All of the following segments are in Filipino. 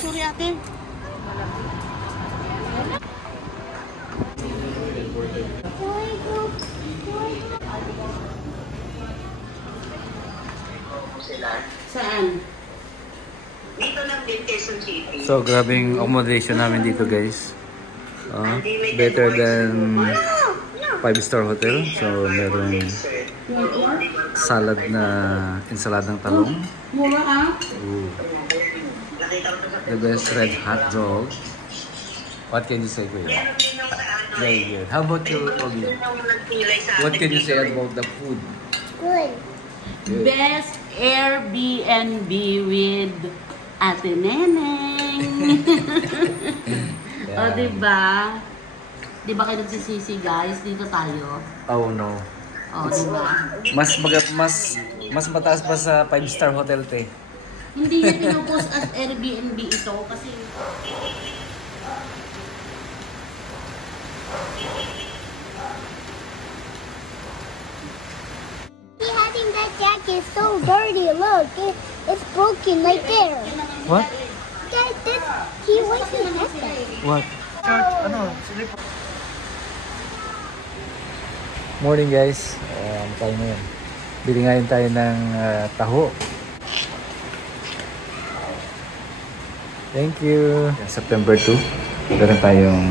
sorry ate. Saan? Dito lang din, Quezon City. So, grabing accommodation namin dito, guys. Better than 5-star hotel. So, merong salad na ensaladang talong. Mura ha? The best red hot dog. What can you say, Kuya? Very good. How about you, Obi? What can you say about the food? Good. Best Airbnb with Ate Neneng. O, diba? Diba kayo nagsisisi, guys? Dito tayo. Oh, no. O, diba? Mas mataas pa sa 5-star hotel, te. Hindi yan pinupost as Airbnb ito kasi... That jacket is so dirty. Look, it's broken right there. What? Guys, he wasn't at that. What? Morning, guys. Ano tayo ngayon? Bili ngayon tayo ng taho. Thank you. September 2, meron tayong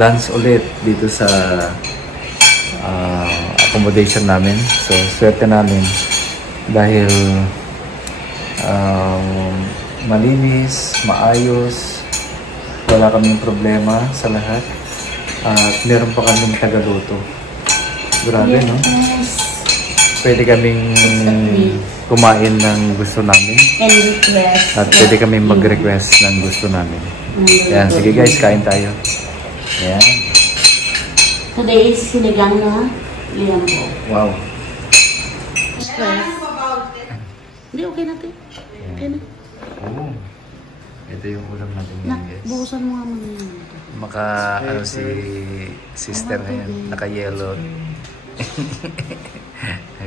lunch ulit dito sa accommodation namin. So, swerte namin dahil malinis, maayos, wala kaming problema sa lahat. At meron pa kaming tagaluto. Grabe, no? Pwede kaming kumain ng gusto namin. And request. At pwede kaming mag-request ng gusto namin. Ayan, sige guys, kain tayo. Ayan. Today is sinigang na liambo. Wow. Stress. Hindi, okay natin. Okay na. Oh. Ito yung ulam natin ngayon, guys. Buhusan mo nga muna yun. Ano si sister ngayon, naka-yellow.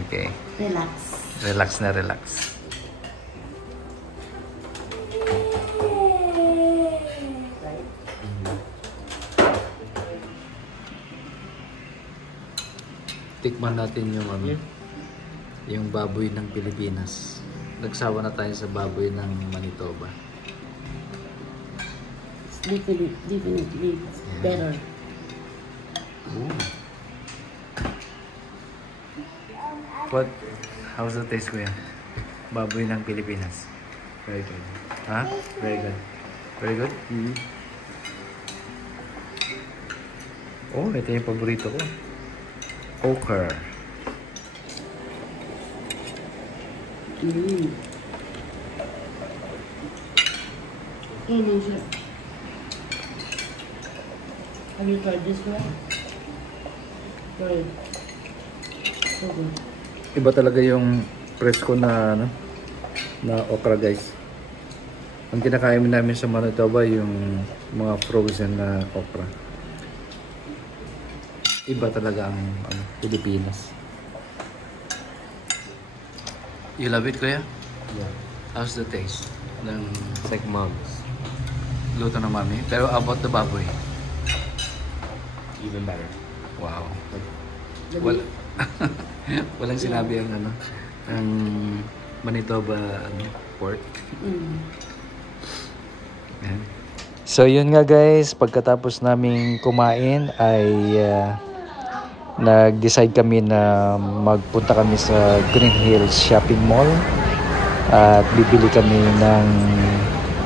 Okay. Relax. Relax na relax. Tikman natin yung yung baboy ng Pilipinas. Nagsawa na tayo sa baboy ng Manitoba. It's definitely better. Ooh. What? How's the taste, kuya? Baboy ng Pilipinas. Very good. Ha? Very good. Very good? Mm-hmm. Oh, ito yung paborito ko. Okra. Siya. Have you tried this one? Try it. So good. Iba talaga yung presko na na okra, guys. Ang kinakain namin sa Manitoba yung mga frozen na okra. Iba talaga ang Pilipinas. You love it, kuya? Yeah. How's the taste? It's like mom's. Luto ng mami. Pero about the baboy. Even better. Wow. Walang sinabi ang ang Manitoba pork. So yun nga guys, pagkatapos naming kumain ay nag-decide kami na magpunta kami sa Green Hills Shopping Mall at bibili kami ng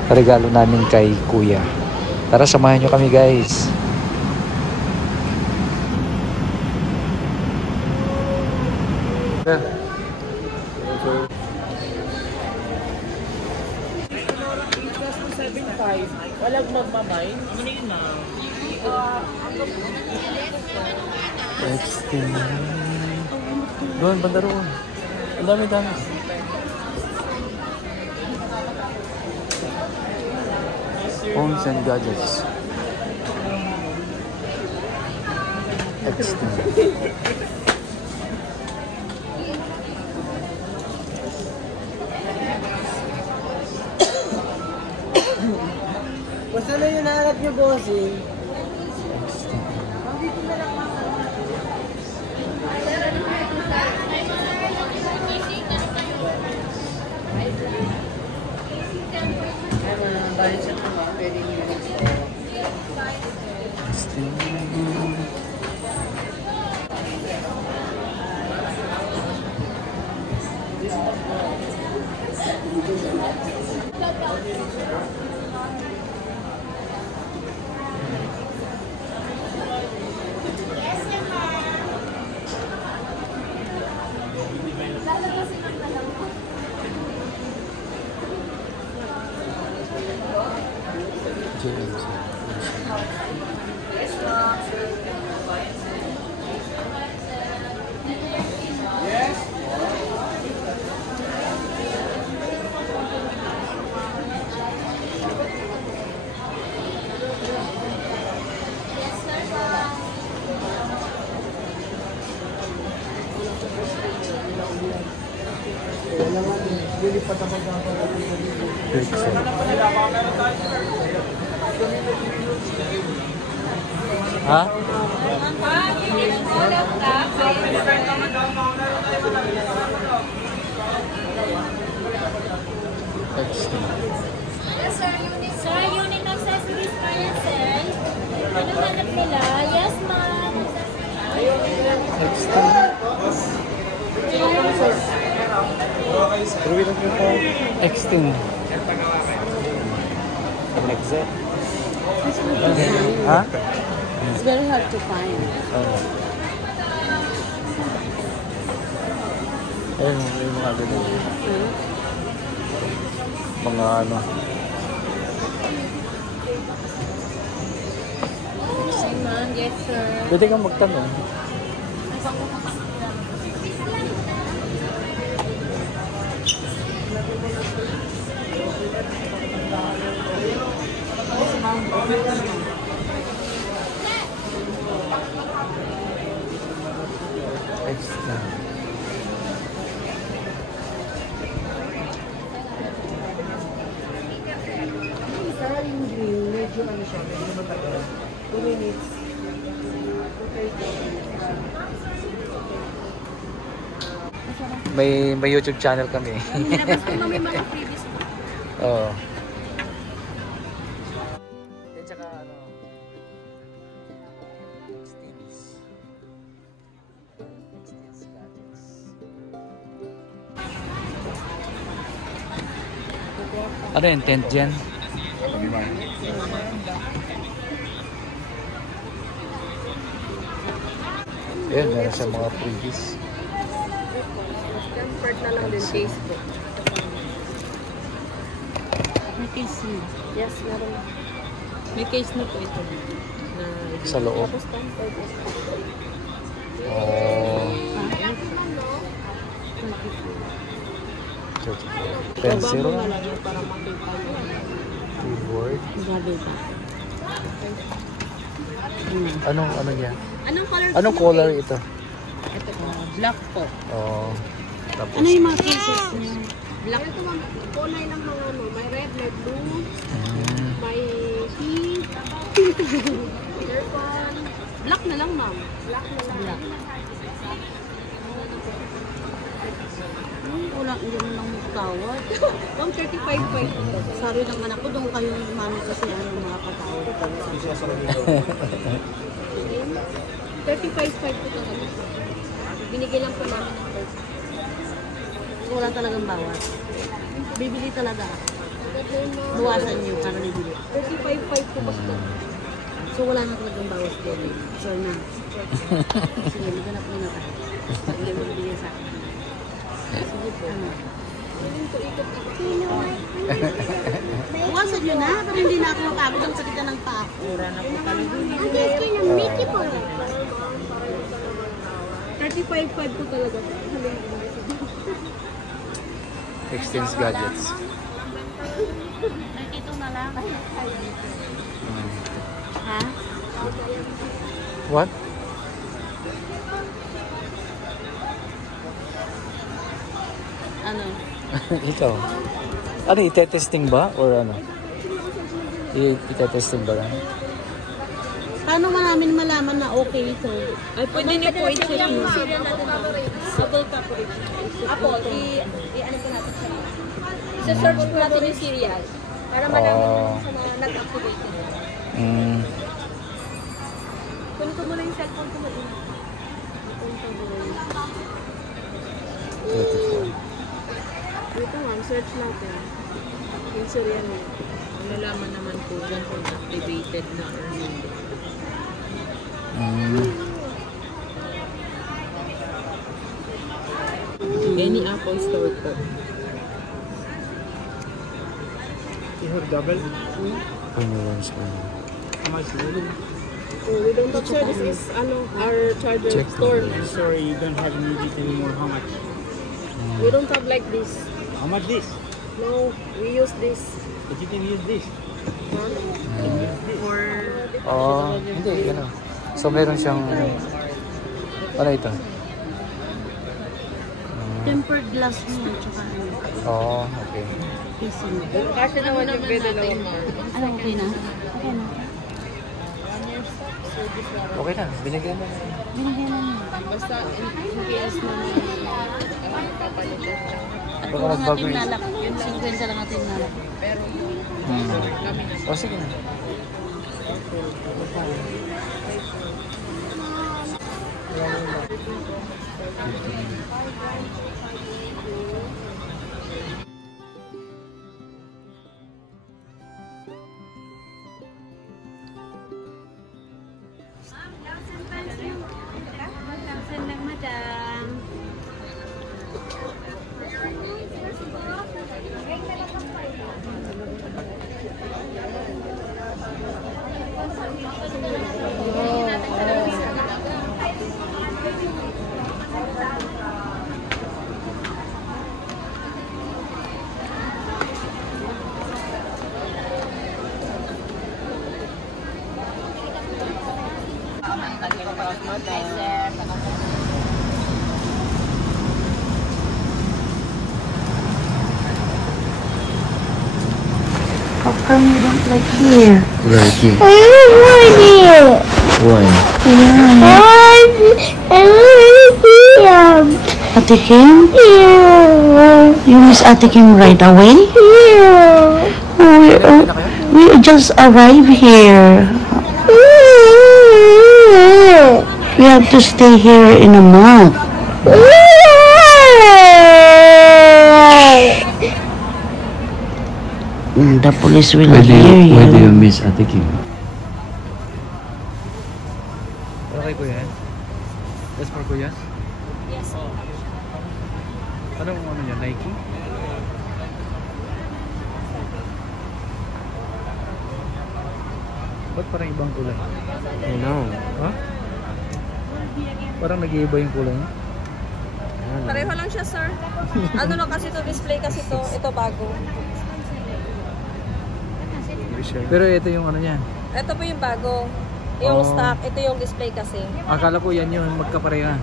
regalo namin kay kuya. Tara, samahan nyo kami guys. Walang magmamay. Doon, banda roon. Ang dami-dami. Phones and gadgets. Basta na yung nahanap niyo, bossing. Ha? Yes, sir. Unit of accessories for yan, sir. Ano hanap nila? Yes, ma'am. Extend. Exit. Ha? It's very hard to find. Ayun, yung mga ganun. Mga ano. Yes, sir. Pwede kang magtanong. Extra. Yung green, medyo ano siya, medyo matagal. 2 minutes. May YouTube channel kami. Nilabas ko kami mga previous po. Oo. Then tsaka ano, Extends gadgets. Ano yung tent dyan? Ayan, meron sa mga freebies. Comfort na lang din, Facebook. May case niyo. Yes, meron. May case na po ito. Na, Sa loob. Tapos comfort. Oh. Pencil. Baba mo na lang yun para makita mo. Keyboard. Grabe ba? Anong ano niya? Anong color? Anong color ito? Ito po. Black po. Oh. Tapos Ano yung mga cases niyo? Black ito ma'am, kulay ng mga ano, may red, may blue, may pink, purple. Black na lang, ma'am. Black na lang. Black. Wala, hindi mo lang magtawad. Ma'am, 35.5. Sabi ng anak ko, doon kayo mami kasi ano mga katawad ko. 35.5 po talaga. Binigay lang po namin ng 30. Wala talagang bawas. Bibili talaga. Bawasan niyo para bibili. 35.5 po basta. So wala na talagang bawas din. Sure na. Sige, maghanap muna tayo. Hindi mo bibigyan sa akin. Sige po. Ano? Bawasan niyo na. Para hindi na ako mapagod ang sakit ng paa. Ura na po talaga. Ang gusto ng Mickey Mouse. 35.5 po talaga. Extends gadgets. Ito na lang. Ha? What? Ano? Ito. Ano, ite-testing ba? Or ano? Itetesting ba lang? Paano namin malaman na okay ito? Ay, pwede niyo po i-check yung serial natin. Apple Favorite. Apple, i-ano po natin siya. Isa-search po natin yung serial. Para malaman mo sa na not-activated. Kunin ko muna yung cellphone ko muna. Ito nga, search natin. Yung serial mo. Malalaman naman po dyan kung activated na or hindi. Any Apple Store po. You have double? How much really? Oh, we don't have sure this is our charger store. Sorry, you don't have need it anymore. How much? We don't have like this. How much this? No, we use this. But you can use this. Hindi, gano'n. So, meron siyang, ano ito? Tempered glass mo, tsaka ano. Okay. Casing. Kasi naman yung pwede lang. Ano, okay na? Okay na. Okay na, binigyan na. Binigyan na niya. Basta in case na papalitan siya. At kung natin nalak, yung 50 lang natin nalak. Pero kami na. Sige na. How come you don't like here? Right here. I don't want it. Why? I want to see him. Ate Kim? Yeah. You miss Ate Kim right away? Yeah. We just arrived here. We have to stay here in a month. The police will hear you. Why do you miss Ate Kim? Okay, Kuya? That's for Kuya? Yes. Anong ano niya, Nike? Ba't parang ibang kulay? I know. Ha? Parang nag-iiba yung kulay niya? Pareho lang siya, sir. Ano lang kasi to display kasi to. Ito bago. Pero ito yung ano niya. Ito po yung bago. Yung stock. Ito yung display kasi. Akala ko yan yung magkapareha.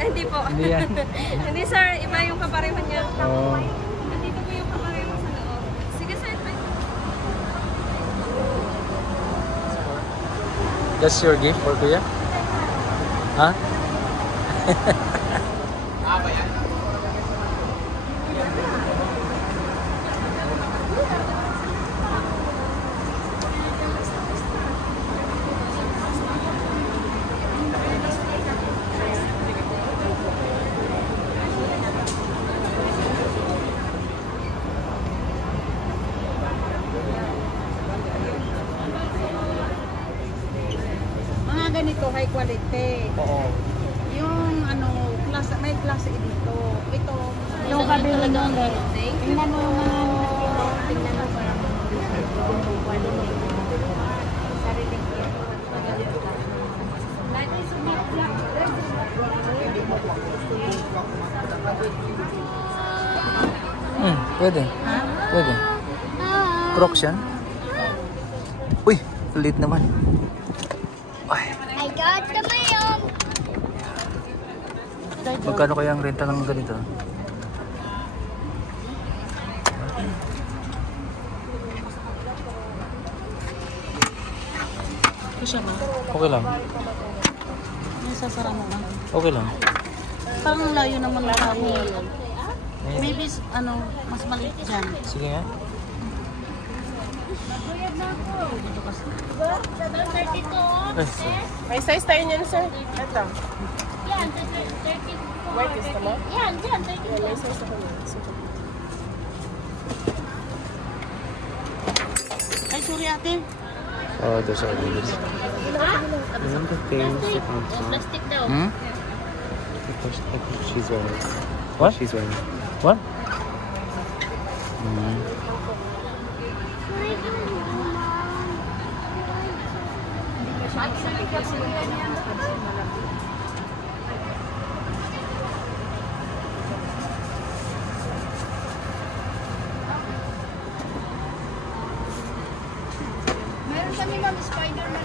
Hindi po. Hindi yan. Hindi, sir. Iba yung kapareho niya. Oo. Nandito po yung kapareho sa loob. Sige, sir. That's your gift for Kuya? Ha? Mga ganito, high quality. Oo. Yung klase, may klase dito. Ito, Yung kabila ng tingnan mo mga tingnan mo parang Pwede. Pwede. Crocs yan? Uy, lit naman. Ay, I got the mail. magkano kaya ang renta ng ganito? siya ba? Okay lang. May sasara mo ba? Okay lang. Parang layo naman ng kami. Maybe, mas maliit dyan. Sige nga. Dito kasi. May size tayo niyan, sir. Ito. Yan, 34. White gusto mo? Yan, dyan, May 34. size ako niyan. Sige. Ay, sorry ate. Oh, those are good. Remember the things that on top? Plastic daw. Hmm? I think she's wearing. What? She's wearing. What? Meron kami mga Spider-Man.